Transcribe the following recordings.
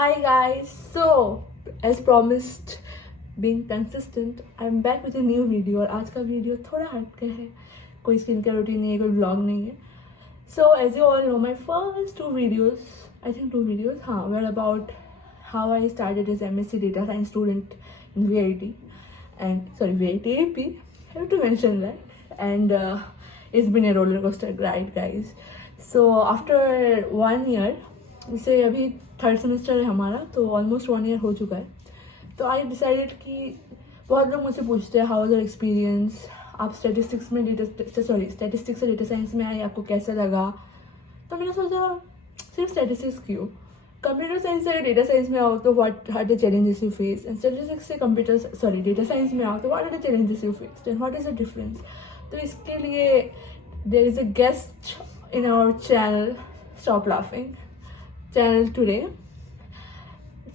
Hi guys, so as promised, being consistent, I'm back with a new video और आज का video थोड़ा हटके है, कोई स्किन केयर रूटीन नहीं है, कोई व्लॉग नहीं है. So as you all know, my first two videos, I think two videos, were about how I started as MSc Data Science student in VIT and VIT AP. I have to mention that, and it's been a roller coaster ride, guys. So after 1 year, इसे अभी third semester है हमारा, तो almost 1 year हो चुका है. तो I decided कि बहुत लोग मुझसे पूछते हैं हाउ इज योर एक्सपीरियंस, आप स्टैटिस्टिक्स से डेटा साइंस में आए, आपको कैसा लगा. तो मैंने सोचा सिर्फ स्टैटिस्टिक्स क्यों, कंप्यूटर साइंस से डेटा साइंस में आओ तो what are the challenges you face, and statistics से डेटा साइंस में आओ तो what are the challenges you face and what is the difference. तो इसके लिए there is a guest in our channel Stop Laughing channel today.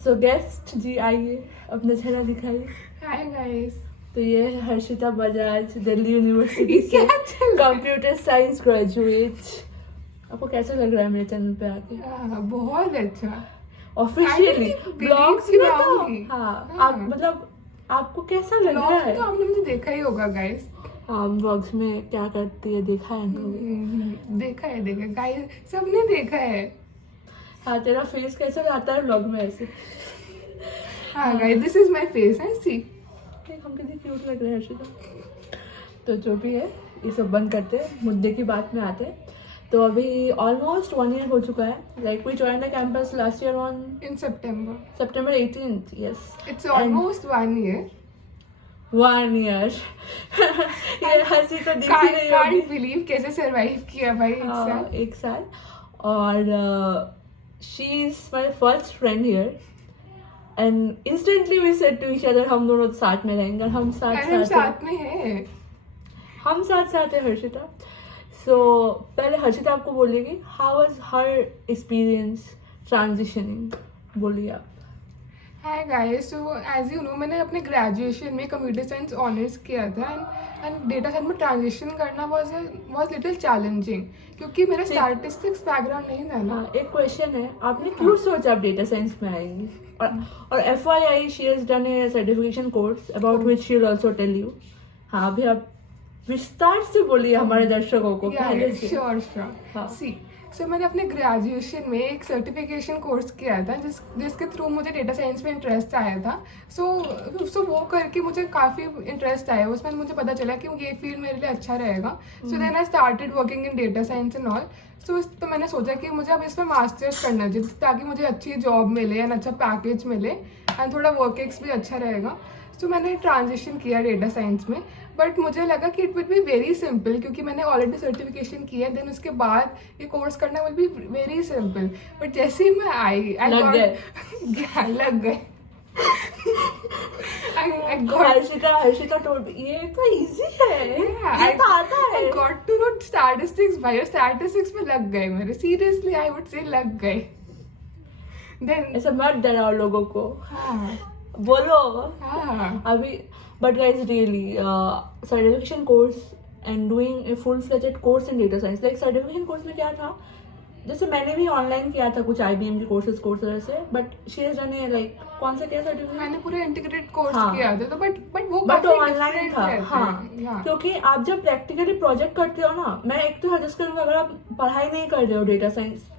So guest जी आइए, अपना चेहरा दिखाइए. Hi guys. तो ये है हर्षिता बजाज, दिल्ली यूनिवर्सिटी से कंप्यूटर साइंस ग्रेजुएट. आपको कैसा लग रहा है मेरे चैनल पे आके? बहुत अच्छा. ऑफिशियली ब्लॉग्स में तो हाँ. आप मतलब आपको कैसा लग रहा है? तो आपने मुझे देखा ही होगा गाइस. हाँ, ब्लॉग्स में क्या करती है देखा है ना? देखा है गाइस, सबने देखा है. हाँ, तेरा फेस कैसा आता है ब्लॉग में ऐसे? हाँ guys, this is my face. है सी, हम कितनी क्यूट लग रहे हैं हर्षिता. तो जो भी है ये सब बंद करते हैं, मुद्दे की बात में आते हैं. तो अभी ऑलमोस्ट 1 ईयर हो चुका है. Like we join the campus last year on in September 18th. Yes, it's almost 1 year. 1 year. ये हंसी तो दिख ही रही होगी. कांट बिलीव कैसे सरवाइव किया भाई एक साल. और she is my first friend here and instantly we said to each other हम दोनों साथ में रहेंगे. हम साथ में है. हम साथ है हर्षिता. सो पहले हर्षिता आपको बोलेगी how was her experience transitioning. बोलिए आप. Hi guys, so as you know मैंने अपने ग्रेजुएशन में कंप्यूटर साइंस ऑनर्स किया था एंड डेटा साइंस में ट्रांजिशन करना वाज लिटिल चैलेंजिंग क्योंकि मेरा स्टैटिस्टिक्स बैकग्राउंड नहीं था ना. एक क्वेश्चन है, आपने क्यों सोचा आप डेटा साइंस में आएंगी? और FYI she has done a certification course about which she will also tell you. हाँ, अभी आप विस्तार से बोलिए हमारे दर्शकों को. श्योर. सी, सो मैंने अपने ग्रेजुएशन में एक सर्टिफिकेशन कोर्स किया था जिसके थ्रू मुझे डेटा साइंस में इंटरेस्ट आया था. सो वो करके मुझे काफ़ी इंटरेस्ट आया उसमें. मुझे पता चला कि ये फील्ड मेरे लिए अच्छा रहेगा. So then I started working in data science and all. तो मैंने सोचा कि मुझे अब इसमें मास्टर्स करना चाहिए ताकि मुझे अच्छी जॉब मिले एंड अच्छा पैकेज मिले एंड थोड़ा वर्क एक्स भी अच्छा रहेगा. सो मैंने ट्रांजिशन किया डेटा साइंस में, बट मुझे लगा कि it will be very simple क्योंकि मैंने ऑलरेडी सर्टिफिकेशन किया. देन उसके बाद ये कोर्स करना will be very simple. But जैसे ही मैं आई लग गए. हर्षिता told me, ये तो इजी है, ये तो आता है. I got to know statistics भाई, स्टैटिस्टिक्स में लग गए मेरे. सीरियसली आई वुड से लग गए. देन ऐसा मत डराओ लोगों को. हाँ, बोलो. हाँ. अभी but guys really certification course and doing a full fledged course in data science. Like certification course में क्या था, जैसे मैंने भी ऑनलाइन किया था कुछ IBM के कोर्सेज से, but she has done A like कौन सा क्या सर्टिफिकेट, मैंने पूरा इंटीग्रेटेड कोर्स किया था. तो बट वो ऑनलाइन था. हाँ, क्योंकि आप जब प्रैक्टिकली प्रोजेक्ट करते हो ना, मैं एक तो सजेस्ट करूँगा अगर आप पढ़ाई नहीं कर रहे हो डेटा साइंस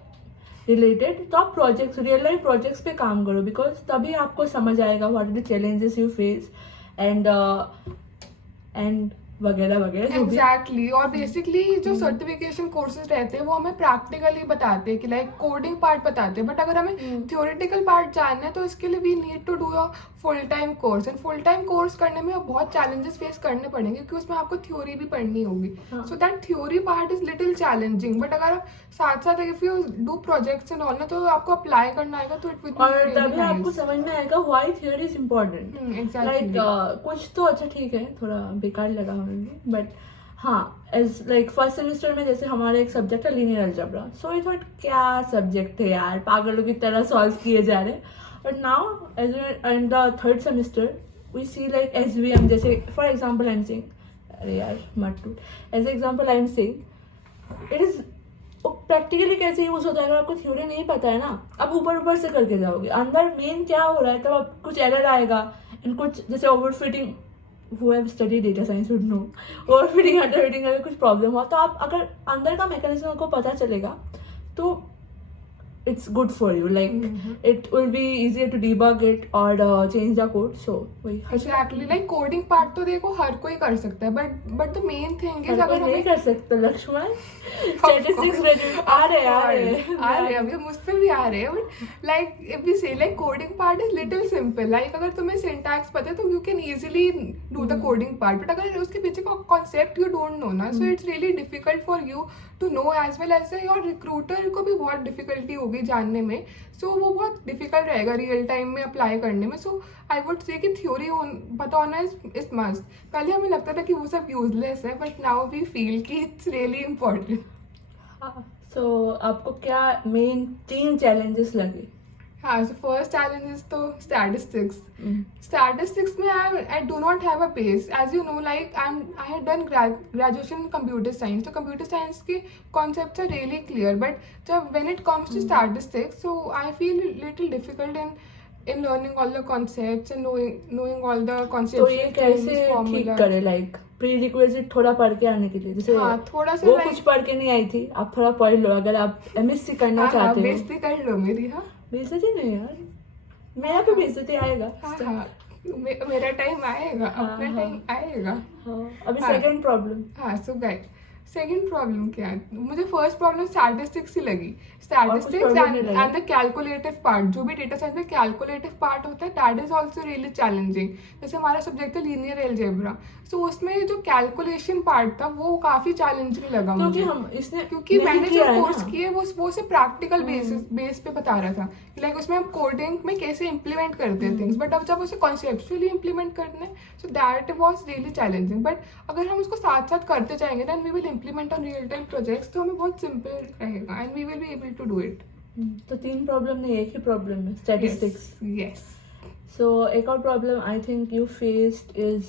रिलेटेड तो आप प्रोजेक्ट्स, रियल लाइफ प्रोजेक्ट्स पे काम करो, बिकॉज तभी आपको समझ आएगा what are the challenges you face and वगैरह वगैरह. एग्जैक्टली. और बेसिकली जो सर्टिफिकेशन कोर्सेज रहते हैं वो हमें प्रैक्टिकली बताते हैं कि लाइक कोडिंग पार्ट बताते हैं. बट अगर हमें थ्योरेटिकल पार्ट जानना है तो इसके लिए we need to do a full time course. And full time course करने में बहुत चैलेंजेस फेस करने पड़ेंगे क्योंकि उसमें आपको थ्योरी भी पढ़नी होगी. So that theory part is little challenging. But अगर आप साथ if you do projects and all ना तो आपको अप्लाई करना आएगा तो इट विल बी और तभी आपको समझ में आएगा why theory is important. Like कुछ तो अच्छा ठीक है, थोड़ा बेकार लगा हमें, बट हाँ, एज लाइक फर्स्ट सेमेस्टर में जैसे हमारा एक सब्जेक्ट है linear algebra. So I thought क्या सब्जेक्ट है यार, पागलों की तरह सॉल्व किए जा रहे. But now as in the third semester we see like SVM. जैसे for example I am saying, अरे यार मत टू, as example I am saying it is practically कैसे यूज होता है अगर आपको थ्योरी नहीं पता है ना, आप ऊपर ऊपर से करके जाओगे, अंदर मेन क्या हो रहा है तब आप कुछ एरर आएगा एंड कुछ जैसे over fitting, who have studied data science would know, over fitting under fitting अगर कुछ प्रॉब्लम हुआ तो आप अगर अंदर का मैकेनिज्म आपको पता चलेगा तो it's good for you, like it will be easier to debug it or change the code. So वही एग्जैक्टली लाइक कोडिंग पार्ट तो देखो हर कोई कर सकता है, but the main thing is हर कोई अगर नहीं हमें कर सकता लक्ष्मण, स्टैटिस्टिक्स ग्रेजुएट आ रहे अभी मुझ पे भी आ रहे हैं, but like if we say like coding part is little simple, like अगर तुम्हें सिंटैक्स पता है तो you can easily do the coding part, but अगर उसके पीछे का कॉन्सेप्ट यू डोंट नो ना, so it's really difficult for you to know, as well as your recruiter को भी बहुत डिफिकल्टी होगी जानने में, सो वो बहुत डिफिकल्ट रहेगा रियल टाइम में अप्लाई करने में. सो आई वुड से कि थ्योरी पता होना इज मस्ट. पहले हमें लगता था कि वो सब यूजलेस है, बट नाउ वी फील कि इट्स रियली इम्पोर्टेंट. सो आपको क्या मेन 3 चैलेंजेस लगे? हाँ, so first challenge is तो statistics. Statistics में I do not have a base. As you know, like I had done graduation in computer science. तो computer science के concepts are really clear. But जब when it comes to statistics, so I feel little difficult in learning all the concepts and knowing all the concepts. तो ये कैसे ठीक करे, like prerequisite थोड़ा पढ़ के आने के लिए, जैसे हाँ, थोड़ा सा वो कुछ पढ़ के नहीं आई थी, आप थोड़ा पढ़ लो अगर आप MSc करना चाहते हो. बेइज्जती कर लो मेरी. हाँ, बेइज्जती नहीं यार, मेरा भी बेइज्जती आएगा. हाँ, मेरा टाइम आएगा, अपना टाइम आएगा. अभी सेकंड प्रॉब्लम. हाँ, सो गाइस सेकंड प्रॉब्लम क्या है, मुझे फर्स्ट प्रॉब्लम स्टैटिस्टिक्स ही लगी. Statistics and the calculative part, जो भी डेटा साइंस में कैलकुलेटिव पार्ट होता है, that is also really challenging. जैसे हमारा सब्जेक्ट है लीनियर अलजेब्रा, सो उसमें जो कैलकुलेशन पार्ट था वो काफी चैलेंजिंग लगा मुझे, क्योंकि मैंने जो कोर्स किए वो सिर्फ प्रैक्टिकल बेस पे बता रहा था, लाइक उसमें हम कोडिंग में कैसे इम्प्लीमेंट करते हैं थिंग्स, बट अब जब उसे कॉन्सेप्चुअली इम्प्लीमेंट करने, so that was really challenging. But अगर हम उसको साथ साथ करते जाएंगे then we will implement on real time projects, तो हमें बहुत सिंपल रहेगा and we will be able to do it. तो 3 प्रॉब्लम नहीं, एक ही प्रॉब्लम है, स्टैटिस्टिक्स. यस. सो एक और problem I think you faced is,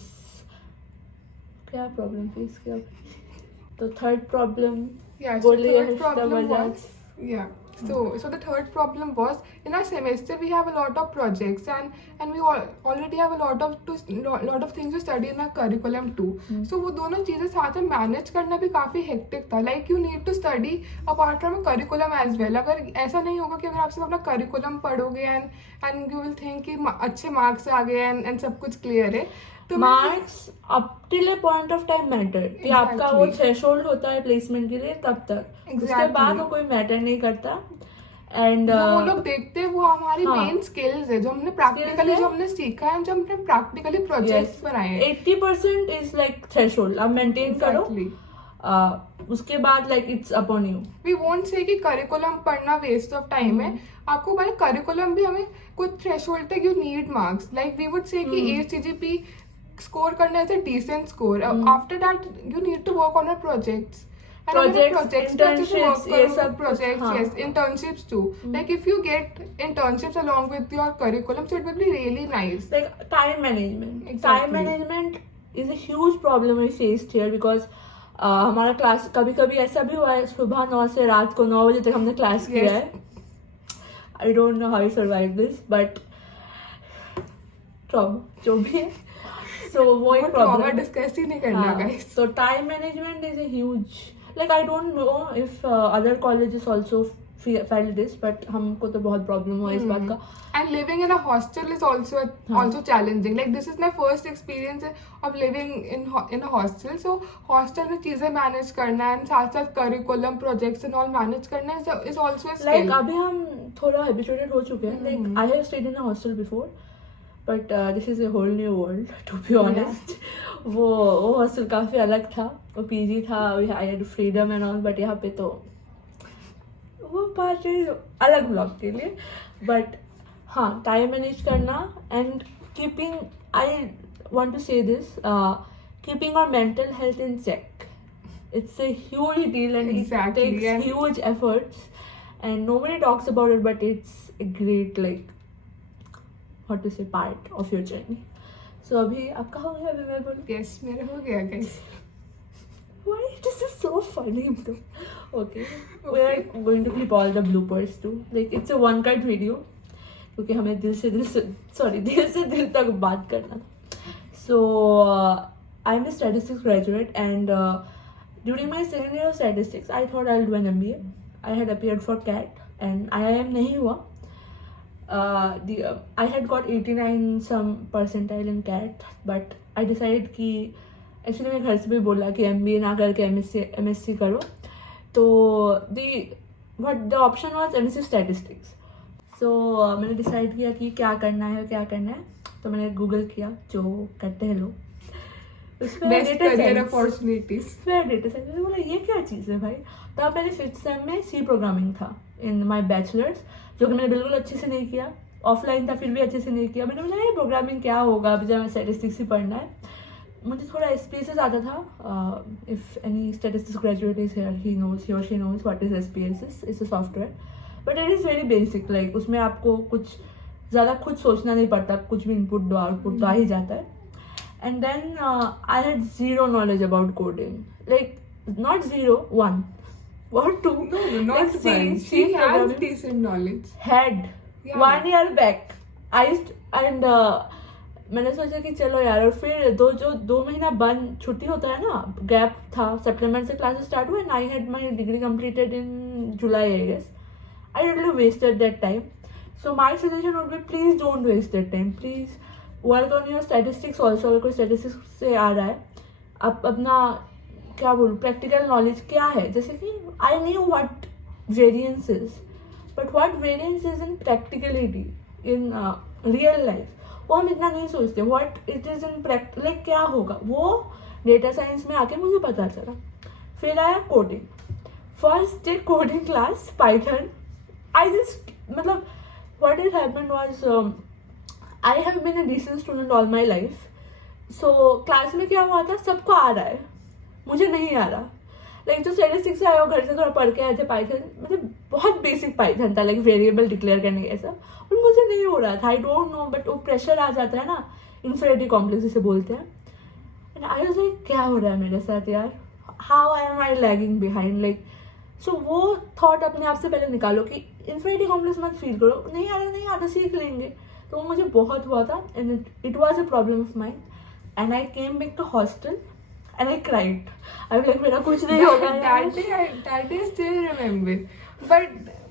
क्या प्रॉब्लम फेस किया? तो थर्ड प्रॉब्लम बोलिए. So the third problem was, in our semester we have a lot of projects and we already have a lot of things to study in our curriculum too. So वो दोनों चीजें साथ में manage करना भी काफी hectic था. Like you need to study apart from a curriculum as well. अगर ऐसा नहीं होगा कि अगर आप सिर्फ अपना curriculum पढ़ोगे and you will think कि अच्छे मार्क्स आ गए and सब कुछ क्लियर है, तो marks up till A point of time matter, कि आपका वो थ्रेशोल्ड होता है प्लेसमेंट के लिए तब तक, उसके बाद वो कोई मैटर नहीं करता. एंड वो लोग देखते हैं वो हमारी मेन स्किल्स है जो हमने प्रैक्टिकली जो हमने सीखा है, जो हमने प्रैक्टिकली प्रोजेक्ट्स बनाए हैं. 80% इज लाइक थ्रेशोल्ड, आप मेंटेन करो, उसके बाद like it's upon you. We won't say कि करिकुलम पढ़ना वेस्ट ऑफ टाइम है. आपको भाई करिकुलम भी हमें कुछ थ्रेशोल्ड तक you need marks, like we would say कि 8 CGP स्कोर करना है, decent score. After that you need to work on your projects, internships too. Like if you get internships along with your curriculum, so it will be really nice. Like time management. Exactly. Time management is a huge problem we faced here because हमारा class कभी कभी ऐसा भी हुआ है, सुबह 9 से रात को 9 बजे तक हमने क्लास किया है. I don't know how I survived this, but trauma जो भी है. So वो एक प्रॉब्लम डिस्कस ही नहीं करना guys. So time management is a huge, like I don't know if other colleges also felt this, but हमको तो बहुत प्रॉब्लम हुआ इस बात का. And living in a hostel is also challenging. Like this is my first experience of living in a hostel. So hostel में चीजें manage करना and साथ साथ curriculum projects and all manage करना is also a skill. Like अभी हम थोड़ा habituated हो चुके हैं. Like I have stayed in a hostel before, but this is a whole new world to be honest. वो hostel काफी अलग था, वो PG था, I had freedom and all, but यहाँ पे तो वो पार्ट अलग ब्लॉग के लिए. बट हाँ, टाइम मैनेज करना and keeping, I want to say this, keeping our mental health in check. It's a huge deal and it takes huge efforts and nobody talks about it, but it's a great what to say part of your journey. So अभी आपका हो गया? अभी मैं बोलूँ? Yes, मेरा हो गया guys. Why this is so funny bro? Okay. We are going to clip all the bloopers too. Like it's a one cut video. क्योंकि हमें दिल से दिल तक बात करना था. So I'm a statistics graduate and during my second year of statistics I thought I'll do an MBA. I had appeared for CAT and IIM नहीं हुआ. I had got 89 some percentile in CAT but I decided कि actually मैं घर से भी बोला कि MBA ना करके MSc करो. तो the option was MSc statistics. So मैंने डिसाइड किया कि क्या करना है. तो मैंने गूगल किया जो करते हैं लोग उसमें best career opportunities data science. मैंने बोला ये क्या चीज़ है भाई. तब मेरे 5th सेम में C प्रोग्रामिंग था इन माई बैचलर्स जो कि मैंने बिल्कुल अच्छे से नहीं किया. ऑफलाइन था फिर भी अच्छे से नहीं किया. मैंने बोला ये प्रोग्रामिंग क्या होगा अभी जब मैं स्टैटिस्टिक्स ही पढ़ना है. मुझे थोड़ा SPSS आता था. If any statistics graduate is here he और she knows what is SPSS. It's a software but it is very basic. Like उसमें आपको कुछ ज़्यादा खुद सोचना नहीं पड़ता. कुछ भी इनपुट दो आउटपुट तो आ ही जाता है. And then I had zero knowledge about coding. Like not 0, 1 or 2. No, not like one. She has decent knowledge. Had Yeah. 1 year back. And मैंने सोचा कि चलो यार. और फिर 2 महीना बंद छुट्टी होता है ना गैप था. सितंबर से क्लासेस स्टार्ट हुए and I had my degree completed in July I guess. I really wasted that time. So my suggestion would be please don't waste that time. Please work on your statistics also. अगर कोई statistics से आ रहा है आप अपना क्या बोलूँ practical knowledge क्या है. जैसे कि I knew what variance is but what variance is in practicality in real life. वो हम इतना नहीं सोचते. What it is in like क्या होगा वो डेटा साइंस में आके मुझे पता चला. फिर आया coding. First day coding class Python. I just मतलब what had happened was I have been a decent student all my life. So class में क्या हुआ था सबको आ रहा है मुझे नहीं आ रहा. लाइक जो स्टैटिस्टिक्स से आया वो घर से थोड़ा पढ़ के आए थे पाइथन. मतलब बहुत बेसिक पाइथन था लाइक वेरिएबल डिक्लेयर करने के ऐसा. और मुझे नहीं हो रहा था. आई डोंट नो बट वो प्रेशर आ जाता है ना. इंफीरियरिटी कॉम्प्लेक्स जिसे बोलते हैं. एंड आई वाज लाइक क्या हो रहा है मेरे साथ यार. How am I lagging behind. Like so वो थॉट अपने आप से पहले निकालो कि इंफीरियरिटी कॉम्प्लेक्स मत फील करो. नहीं आता सीख लेंगे. तो वो मुझे बहुत हुआ था and it was a problem of mind. And I came back to hostel and I cried. I like मेरा कुछ नहीं होगा. That day still remember.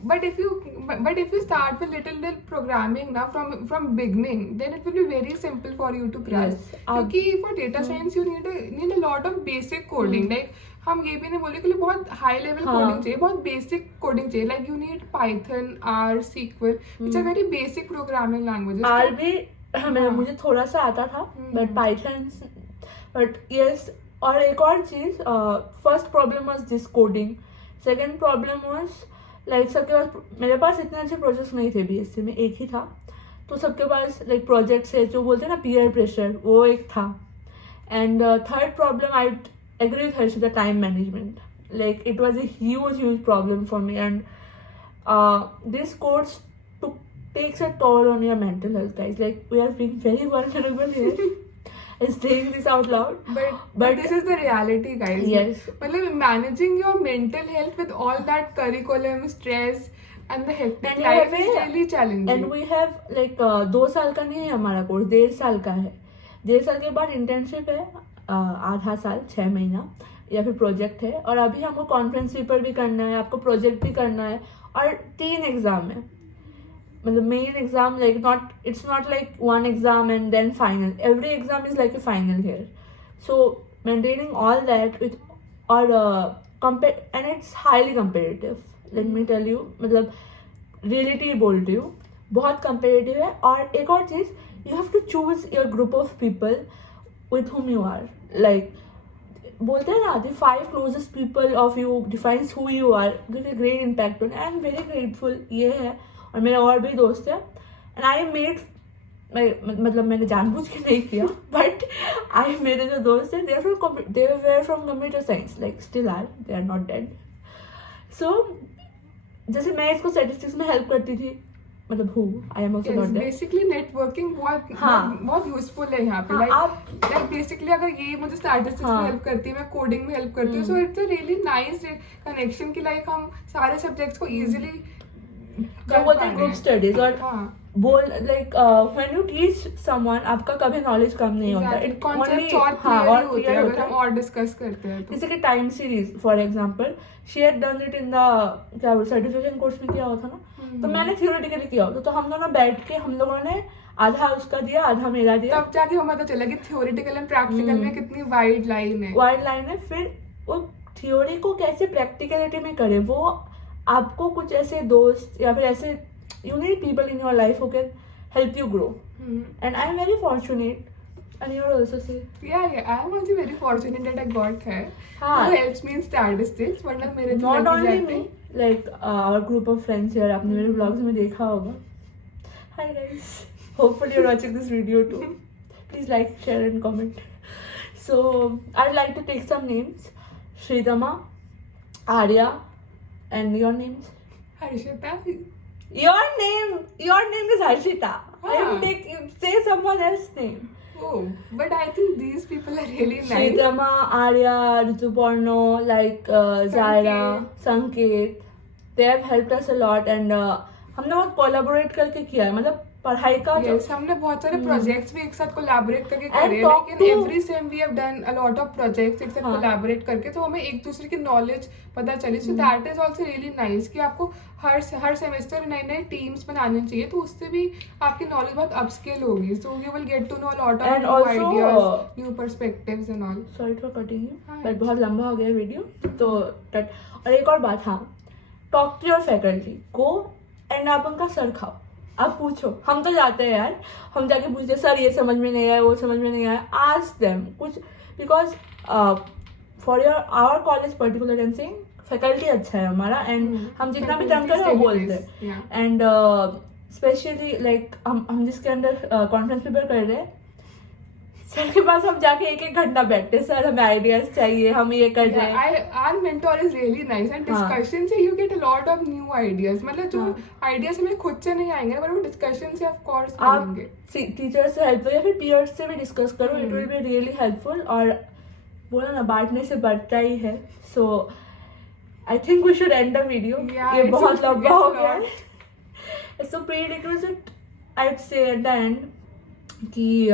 But if you start with little programming now from beginning, then it will be very simple for you to grasp. क्योंकि for data science you need a lot of basic coding. Like हम ये भी नहीं बोले कि बहुत high level coding चाहिए. बहुत बेसिक कोडिंग चाहिए. Like you need Python, R, SQL which are very basic programming languages. R भी मुझे थोड़ा सा आता था बट पाइथन बट यस. और एक और चीज़ first problem was this coding. Second problem was like सबके पास मेरे पास इतने अच्छे प्रोजेक्ट्स नहीं थे. BSc में एक ही था. तो सबके पास लाइक प्रोजेक्ट्स है जो बोलते हैं ना पीयर प्रेशर वो एक था. And third problem I agree with her, the time management. Like it was a huge problem for me and this course takes a toll on your mental health guys. Like we are being very vulnerable here and saying this out loud but this is the reality guys. Yes. मतलब managing your mental health with all that curriculum stress and the hectic life is really challenging. And we have like 2 साल का नहीं है हमारा course. 1.5 साल का है. 1.5 साल के बाद इंटर्नशिप है. आधा साल 6 महीना या फिर प्रोजेक्ट है. और अभी हमको कॉन्फ्रेंस पेपर भी करना है. आपको प्रोजेक्ट भी करना है और 3 एग्जाम है. मतलब main exam like not it's not like 1 exam and then final. Every exam is like a final here. So maintaining all that with और and it's highly competitive. Let me tell you. मतलब reality बोल रही हूँ बहुत competitive है. और एक और चीज़ you have to choose your group of people with whom you are. Like बोलते हैं ना the 5 closest people of you defines who you are. Give a great impact on. I am very grateful. ये है. और मेरे और भी दोस्त हैं and I made मतलब मैंने जानबूझ के नहीं किया but मेरे जो दोस्त हैं they were from computer science. Like still are. They are not dead. So जैसे मैं इसको statistics में हेल्प करती थी मतलब who I am also not there. Basically networking बहुत हाँ. बहुत यूजफुल है यहाँ पे. हाँ, लाइक बेसिकली अगर ये मुझे स्टैटिस्टिक्स हाँ. में हेल्प करती है, मैं कोडिंग में हेल्प करती हूँ, so it's a really nice connection की लाइक हम सारे सब्जेक्ट्स को इजीली जो बोलते हैं ग्रुप स्टडीज. और हाँ बोल like when you teach someone आपका कभी नॉलेज कम नहीं होता. इट कॉन्सेप्ट और क्लियर होते हैं अगर हम और डिस्कस करते हैं तो. जैसे कि time series for example, she had done it in the क्या सर्टिफिकेशन कोर्स में किया हुआ था ना, तो मैंने थियोरेटिकली किया होता. तो हम दोनों बैठ के हम लोगों ने आधा उसका दिया, आधा मेरा दिया. तब जाके हमें पता चला कि थियोरेटिकल एंड प्रैक्टिकल में कितनी वाइड लाइन है. वाइड लाइन है. फिर वो थियोरी को कैसे प्रैक्टिकलिटी में करे, वो आपको कुछ ऐसे दोस्त या फिर ऐसे you need people in your life who can help you grow. And I'm very fortunate, and you're also say. Yeah, I'm also very fortunate that I got her. हाँ. Who helps me in statistics. वरना मेरे तो Not लग only जाते. me, like our group of friends here. आपने मेरे vlogs में देखा होगा. Hi guys. Hopefully you're watching this video too. Please like, share, and comment. So I'd like to take some names. Shridama, Arya, and your names. Harshita. Your name is Harshita. I am हाँ. say someone else's name. Oh, but I think these people are really nice. Shridama, Arya, Rituparno, like Zaira, Sanket. They have helped us a lot, and हमने बहुत collaborate करके किया है. मतलब पढ़ाई का Yes, हमने बहुत सारे प्रोजेक्ट्स भी एक साथ कोलैबोरेट करके And करे. talk लेकिन to- every same we have done a lot of projects एक साथ हाँ. कोलैबोरेट करके, तो हमें एक दूसरे की नॉलेज पता चली. So that is also really nice कि आपको हर सेमेस्टर नई नई टीम्स बनानी चाहिए, तो उससे भी आपकी नॉलेज बहुत अपस्केल होगी. So you will get to know a lot of And new also, ideas, new perspectives and all. Sorry for cutting you, हाँ. but बहुत लंबा हो गया वीडियो तो कट. और एक और बात, हाँ, talk to your faculty. Go and आप उनका सर खाओ. आप पूछो. हम तो जाते हैं यार, हम जाके पूछते हैं सर ये समझ में नहीं आया, वो समझ में नहीं आया. आस्क देम कुछ, because for your our college particular I am saying faculty अच्छा है हमारा, एंड हम जितना भी तंग करें वो बोलते हैं. एंड स्पेशली लाइक हम जिसके अंदर कॉन्फ्रेंस पेपर कर रहे हैं, सर के पास हम जाके एक घंटा बैठते हैं. सर हमें आइडियाज चाहिए, हम ये कर रहे हैं. Our mentor is really nice and हाँ. discussion से you get a lot of new ideas. मतलब जो आइडियाज हमें खुद से नहीं आएंगे पर वो डिस्कशन से ऑफ कोर्स आप आएंगे. टीचर से हेल्प या फिर पीयर्स से भी डिस्कस करो. It will be really helpful. और बोला ना, बांटने से बढ़ता ही है. So I think we should end the video. ये बहुत लंबा हो गया है. So prerequisite I would say at the end कि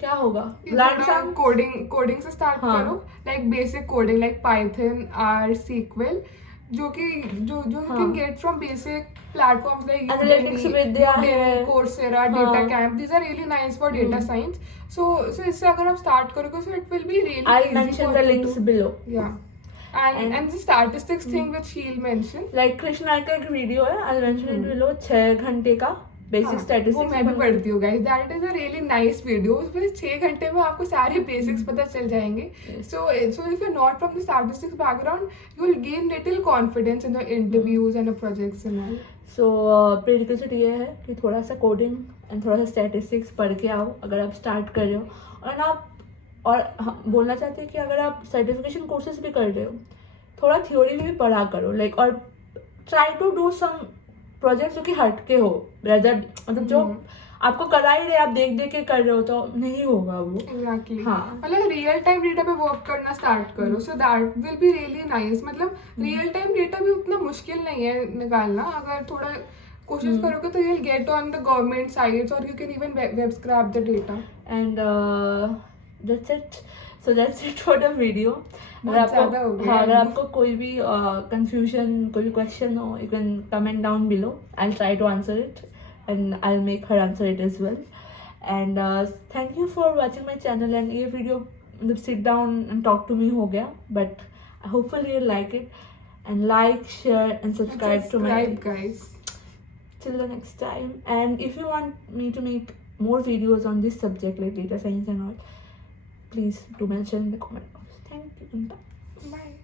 क्या होगा, लर्न सम कोडिंग से स्टार्ट हाँ. करो. Like basic coding like Python, R, SQL, जो you can get from basic platforms like Analytics Vidhya है, Coursera, data camp. These are really nice for data science. So इससे अगर आप स्टार्ट करोगे so it will be really I will mention the links below. या and the statistics thing which she'll mention. Like Krishna का एक video है, I will mention it below. 6 घंटे का बेसिक वो स्टैटिस्टिक्स मैं भी पढ़ती हूँ guys. That is a really nice video. उसमें 6 घंटे में आपको सारे बेसिक्स पता चल जाएंगे. So if you not from the statistics background you will gain little confidence in the interviews and the projects and all. So prerequisite ये है कि थोड़ा सा कोडिंग एंड थोड़ा सा स्टैटिस्टिक्स पढ़ के आओ अगर आप स्टार्ट कर रहे हो. और आप और हम बोलना चाहते हैं कि अगर आप सर्टिफिकेशन कोर्सेज भी कर रहे हो, थोड़ा थ्योरी भी पढ़ा करो. लाइक और try to do some project जो कि हट के हो, रेदर मतलब जो आपको करा ही रहे, आप देख देख के कर रहे हो तो नहीं होगा वो. एग्जैक्टली. हाँ. मतलब रियल टाइम डेटा पे वर्क करना स्टार्ट करो. So that will be really nice. मतलब रियल टाइम डेटा भी उतना मुश्किल नहीं है निकालना. अगर थोड़ा कोशिश करोगे तो you will get on the government sites और you can even web scrape the data. And that's it. So that's it for the video. बहुत ज़्यादा हो गया. अगर आपको कोई भी कंफ्यूजन, कोई भी क्वेश्चन हो, you can comment down below. I will try to answer it and I will make her answer it as well. And thank you for watching my channel. And ये वीडियो मतलब sit down and talk to me हो गया, but hopefully you like it. And like, share and subscribe to my guys. till the next time. And if you want me to make more videos on this subject like data science and all, please do mention in the comment box. Thank you and bye. Bye.